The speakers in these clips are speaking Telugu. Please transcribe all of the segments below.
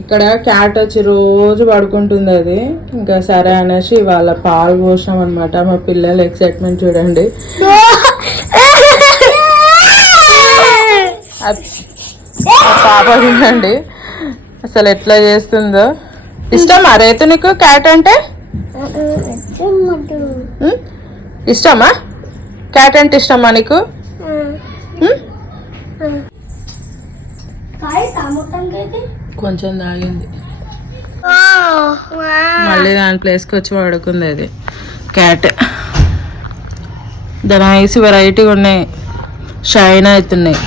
ఇక్కడ క్యాట్ వచ్చి రోజు పడుకుంటుంది. అది ఇంకా సరే అనేసి వాళ్ళ పాలు పోసాం అనమాట. మా పిల్లలు ఎక్సైట్మెంట్ చూడండి. పాప చూడండి అసలు ఎట్లా చేస్తుందో. ఇష్టమా రేతు నీకు క్యాట్ అంటే? ఇష్టమా క్యాట్ అంటే? ఇష్టమా నీకు? కొంచెం తాగింది, మళ్ళీ దాంట్లో వేసుకొచ్చి పడుకుంది. అది క్యాట్. దాని ఐస్ వెరైటీగా ఉన్నాయి, షైన్ అవుతున్నాయి.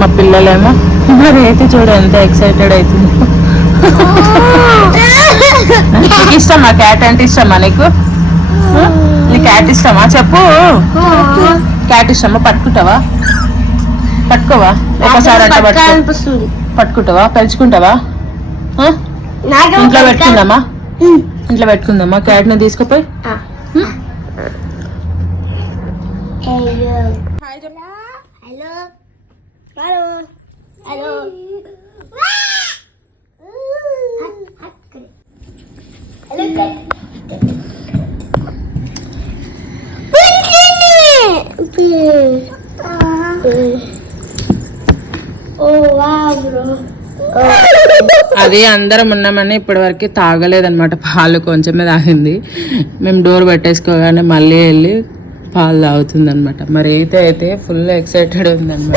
మా పిల్లలేమో మరి అయితే చూడ ఎంత ఎక్సైటెడ్ అవుతుంది. నీకు ఇష్టమా క్యాట్ అంటే? ఇష్టమా నీకు? నీ క్యాట్ ఇష్టమా చెప్పు. క్యాట్ ఇష్టమా? పట్టుకుంటావా? పట్టుకోవా? ఒకసారి అంటే పట్టుకుంటావా? పెంచుకుంటావా? ఇంట్లో పెట్టుకుందామా? ఇంట్లో పెట్టుకుందామా క్యాట్ ని తీసుకుపోయి? అది అందరం ఉన్నామని ఇప్పటి వరకు తాగలేదన్నమాట. పాలు కొంచెమే తాగింది. మేము డోర్ పెట్టేసుకోగానే మళ్ళీ వెళ్ళి పాలు తాగుతుంది అనమాట. మరి అయితే ఫుల్ ఎక్సైటెడ్ ఉందన్నమాట.